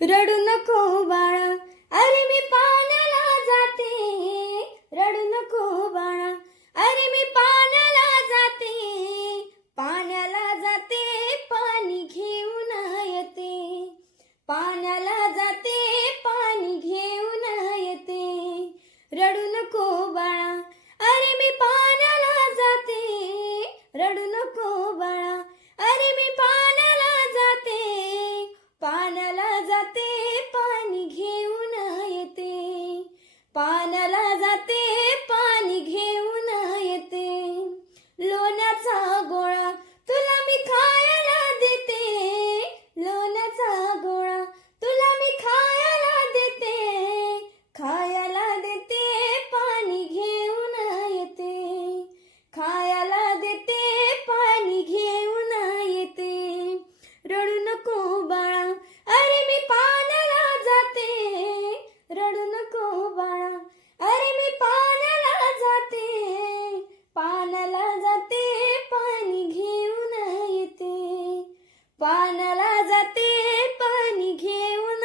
रडू नको बाळा, अरे मी पाण्याला जाते. रडू नको बाळा, अरे मी पाण्याला जाते. पाण्याला जाते, पाणी घेऊन येते. पाण्याला जाते, पाणी घेऊन येते. रडू नको बाळा, अरे मी पाण्याला जाते. रडू नको बाळा, अरे मी पाण्याला जाते. पाण्याला जाते, पाणी घेऊन येते. पाण्याला जाते, पाणी घेऊन येते. लोण्याचा गोळा तुला मी खायला देते. लोण्याचा गोळा तुला मी खायला देते. खायला देते, पाणी घेऊन येते. खायला देते, पाणी घेऊन येते. रडू नको बाळा, अरे मी पाण्याला जाते. रडू नको बाळा, अरे मी पाण्याला जाते. पाण्याला जाते, पाणी घेऊन येते. पाण्याला जाते, पाणी घेऊन